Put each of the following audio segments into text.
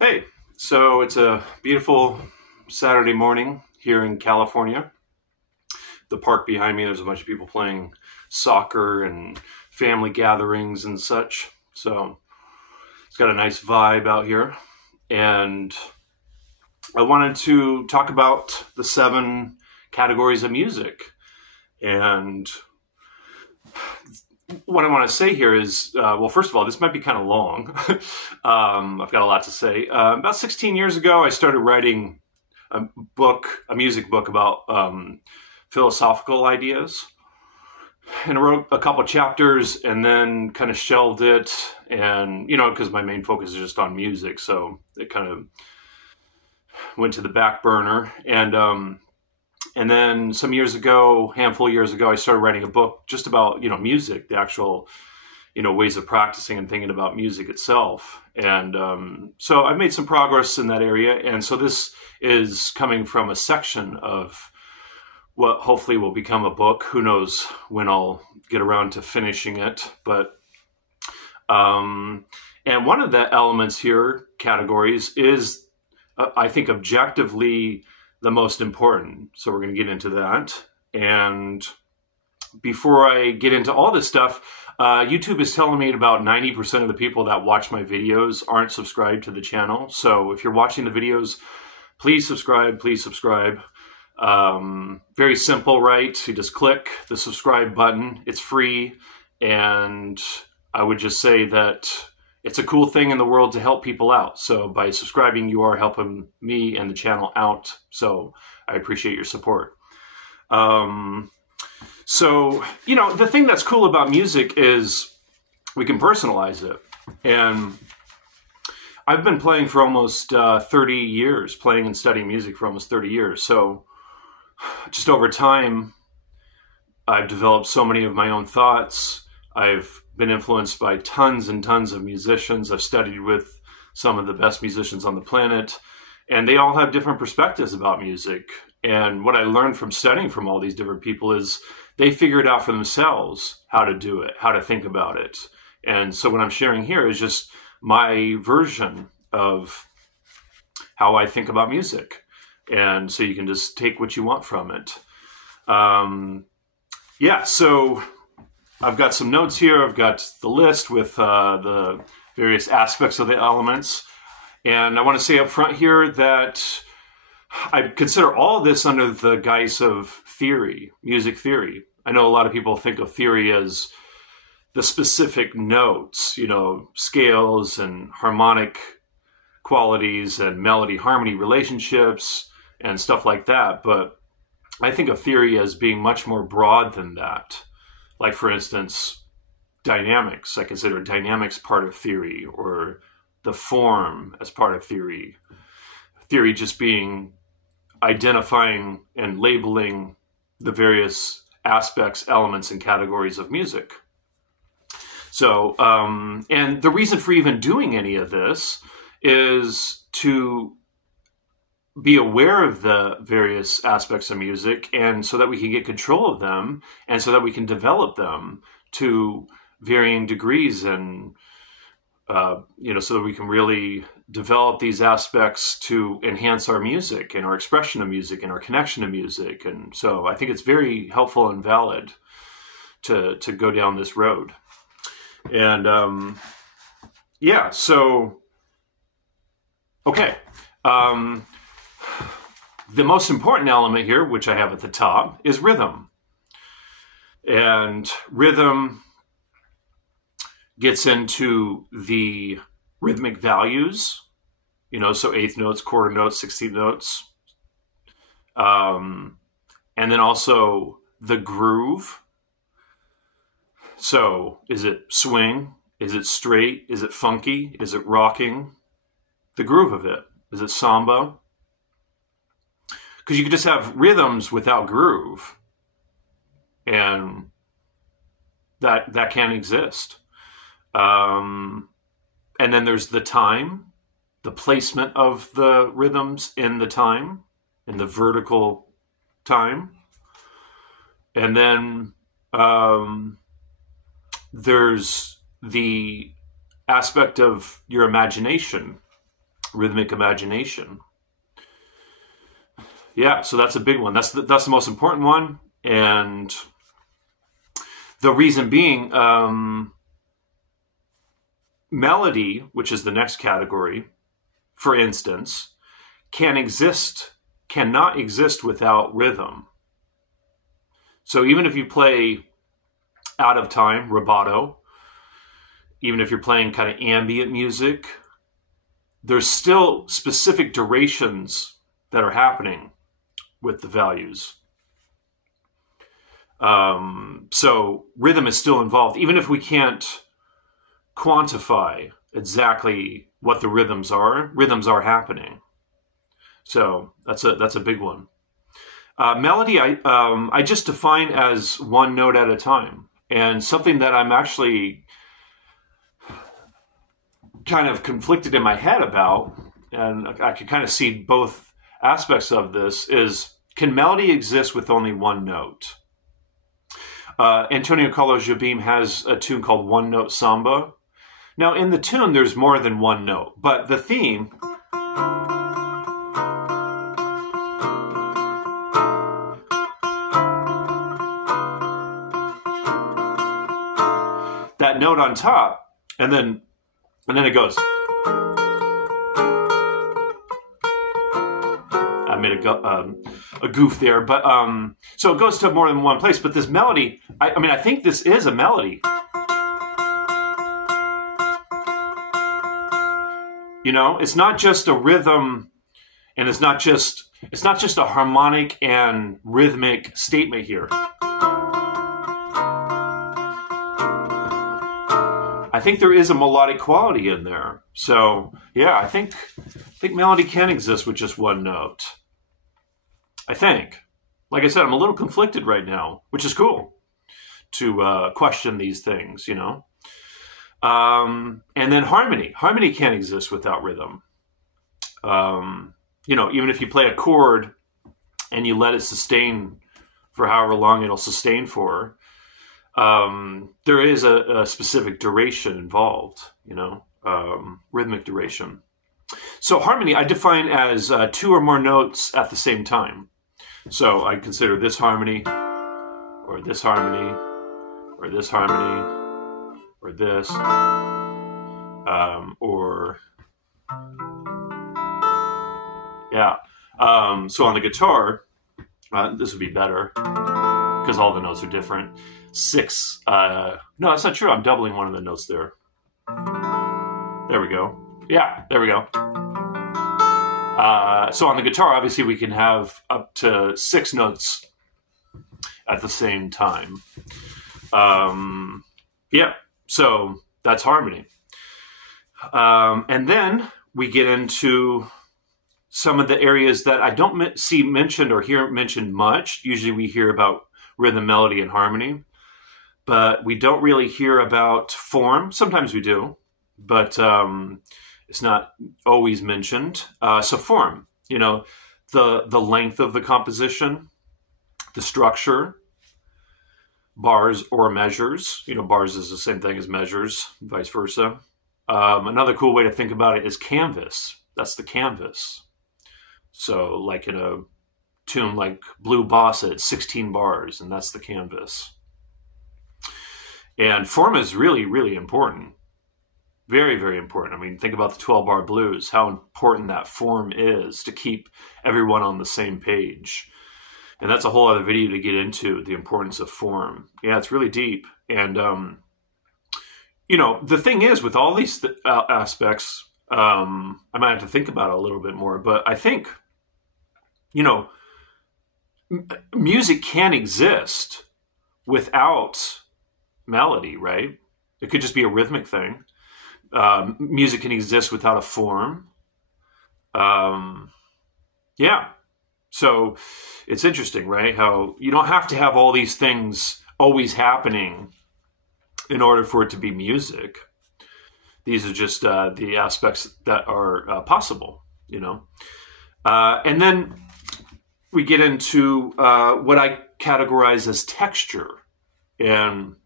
Hey, so it's a beautiful Saturday morning here in California. The park behind me, there's a bunch of people playing soccer and family gatherings and such. So it's got a nice vibe out here. And I wanted to talk about the 7 categories of music. And what I want to say here is, well, first of all, this might be kind of long. I've got a lot to say. About 16 years ago, I started writing a music book about philosophical ideas. And I wrote a couple chapters and then kind of shelved it. And, because my main focus is just on music. So it kind of went to the back burner. And then some years ago, handful of years ago, I started writing a book just about, music, the actual, ways of practicing and thinking about music itself. And so I've made some progress in that area. And so this is coming from a section of what hopefully will become a book. Who knows when I'll get around to finishing it. But, and one of the elements here, categories, is, I think, objectively the most important. So we're going to get into that. And before I get into all this stuff, YouTube is telling me about 90% of the people that watch my videos aren't subscribed to the channel. So if you're watching the videos, please subscribe, please subscribe. Very simple, right? You just click the subscribe button. It's free. And I would just say that it's a cool thing in the world to help people out. So by subscribing, you are helping me and the channel out. So I appreciate your support. So, the thing that's cool about music is we can personalize it. And I've been playing for almost 30 years, playing and studying music for almost 30 years. So just over time, I've developed so many of my own thoughts. I've been influenced by tons and tons of musicians. I've studied with some of the best musicians on the planet, and they all have different perspectives about music. And what I learned from studying from all these different people is they figured out for themselves how to do it, how to think about it. And so what I'm sharing here is just my version of how I think about music. And so you can just take what you want from it. So I've got some notes here. I've got the list with the various aspects of the elements. And I want to say up front here that I consider all of this under the guise of theory, music theory. I know a lot of people think of theory as the specific notes, scales and harmonic qualities and melody harmony relationships and stuff like that. But I think of theory as being much more broad than that. Like, for instance, dynamics. I consider dynamics part of theory, or the form as part of theory. Theory just being identifying and labeling the various aspects, elements, and categories of music. So, and the reason for even doing any of this is to be aware of the various aspects of music, and so that we can get control of them, and so that we can develop them to varying degrees, and so that we can really develop these aspects to enhance our music and our expression of music and our connection to music. And so I think it's very helpful and valid to go down this road. And okay. The most important element here, which I have at the top, is rhythm. And rhythm gets into the rhythmic values, so eighth notes, quarter notes, 16th notes. And then also the groove. So is it swing? Is it straight? Is it funky? Is it rocking? The groove of it. Is it samba? Because you could just have rhythms without groove. And that can't exist. And then there's the time, the placement of the rhythms in the time, in the vertical time. And then there's the aspect of your imagination. rhythmic imagination. Yeah, so that's a big one. That's the most important one. And the reason being, melody, which is the next category, for instance, cannot exist without rhythm. So even if you play out of time, rubato, even if you're playing kind of ambient music, there's still specific durations that are happening with the values. So rhythm is still involved, even if we can't quantify exactly what the rhythms are happening. So that's a big one. Melody, I just define as one note at a time, and something that I'm actually kind of conflicted in my head about, and I can kind of see both aspects of this, is can melody exist with only one note? Antonio Carlos Jobim has a tune called One Note Samba. Now, in the tune, there's more than one note, but the theme, that note on top, and then it goes. I made a goof there, but so it goes to more than one place. But this melody, I think this is a melody. You know, it's not just a rhythm, and it's not just a harmonic and rhythmic statement here. I think there is a melodic quality in there. So yeah, I think melody can exist with just one note. I think. Like I said, I'm a little conflicted right now, which is cool to question these things, you know. And then harmony. Harmony can't exist without rhythm. You know, even if you play a chord and you let it sustain for however long it'll sustain for, there is a specific duration involved, you know, rhythmic duration. So harmony I define as two or more notes at the same time. So I consider this harmony, or this harmony, or this harmony, or this, or yeah. So on the guitar, this would be better because all the notes are different. 6. No, that's not true. I'm doubling one of the notes there. There we go. Yeah, there we go. So on the guitar, obviously, we can have up to 6 notes at the same time. Yeah, so that's harmony. And then we get into some of the areas that I don't see mentioned or hear mentioned much. Usually we hear about rhythm, melody, and harmony, but we don't really hear about form. Sometimes we do, but it's not always mentioned. So form, you know, the length of the composition, the structure, bars or measures. You know, bars is the same thing as measures, vice versa. Another cool way to think about it is canvas. That's the canvas. So like in a tune like Blue Bossa, it's 16 bars, and that's the canvas. And form is really, really important. Very, very important. I mean, think about the 12-bar blues, how important that form is to keep everyone on the same page. And that's a whole other video to get into, the importance of form. Yeah, it's really deep. And, you know, the thing is, with all these aspects, I might have to think about it a little bit more, but I think, you know, music can exist without melody, right? It could just be a rhythmic thing. Music can exist without a form. Yeah. So it's interesting, right? How you don't have to have all these things always happening in order for it to be music. These are just the aspects that are possible, you know. And then we get into what I categorize as texture. And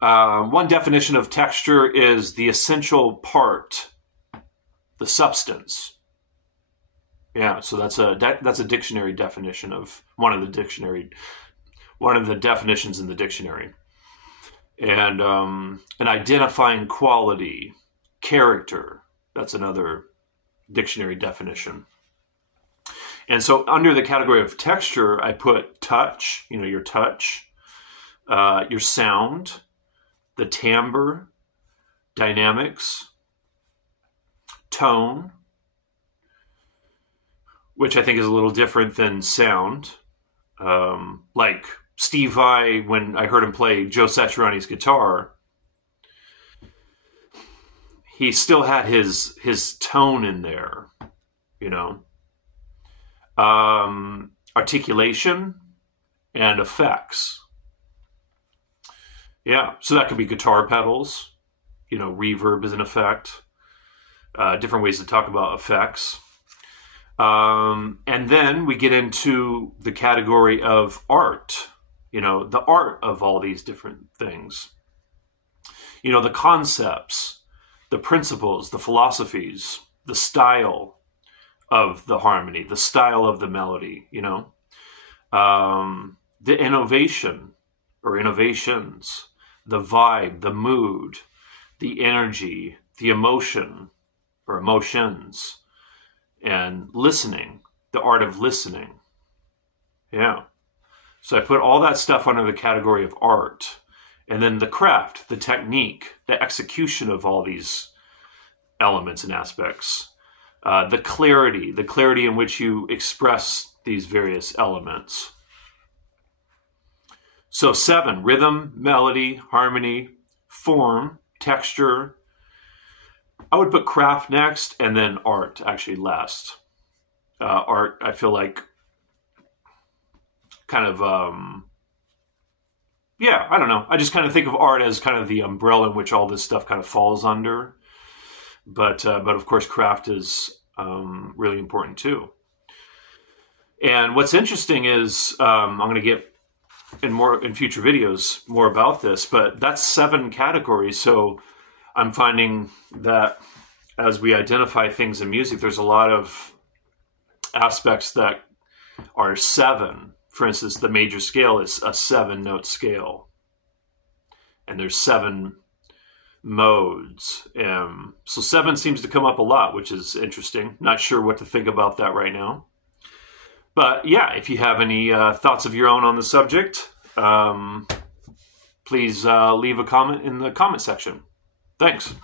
one definition of texture is the essential part the substance. Yeah, so that's a dictionary definition of one of the definitions in the dictionary. And an identifying quality, character, that's another dictionary definition. And so under the category of texture, I put touch, your touch, your sound, the timbre, dynamics, tone, which I think is a little different than sound. Like Steve Vai, when I heard him play Joe Satriani's guitar, he still had his tone in there, articulation and effects. Yeah, so that could be guitar pedals, reverb is an effect, different ways to talk about effects. And then we get into the category of art, the art of all these different things. The concepts, the principles, the philosophies, the style of the harmony, the style of the melody, the innovation or innovations, the vibe, the mood, the energy, the emotion or emotions, and listening, the art of listening. Yeah. So I put all that stuff under the category of art. And then the craft, the technique, the execution of all these elements and aspects. The clarity in which you express these various elements. So 7, rhythm, melody, harmony, form, texture. I would put craft next and then art actually last. Art, I feel like kind of, I don't know. I just kind of think of art as kind of the umbrella in which all this stuff kind of falls under. But of course, craft is really important too. And what's interesting is I'm going to get in future videos more about this, but that's 7 categories. So I'm finding that as we identify things in music, there's a lot of aspects that are 7. For instance, the major scale is a 7-note scale, and there's 7 modes. So 7 seems to come up a lot, which is interesting. Not sure what to think about that right now. But yeah, if you have any thoughts of your own on the subject, please leave a comment in the comment section. Thanks.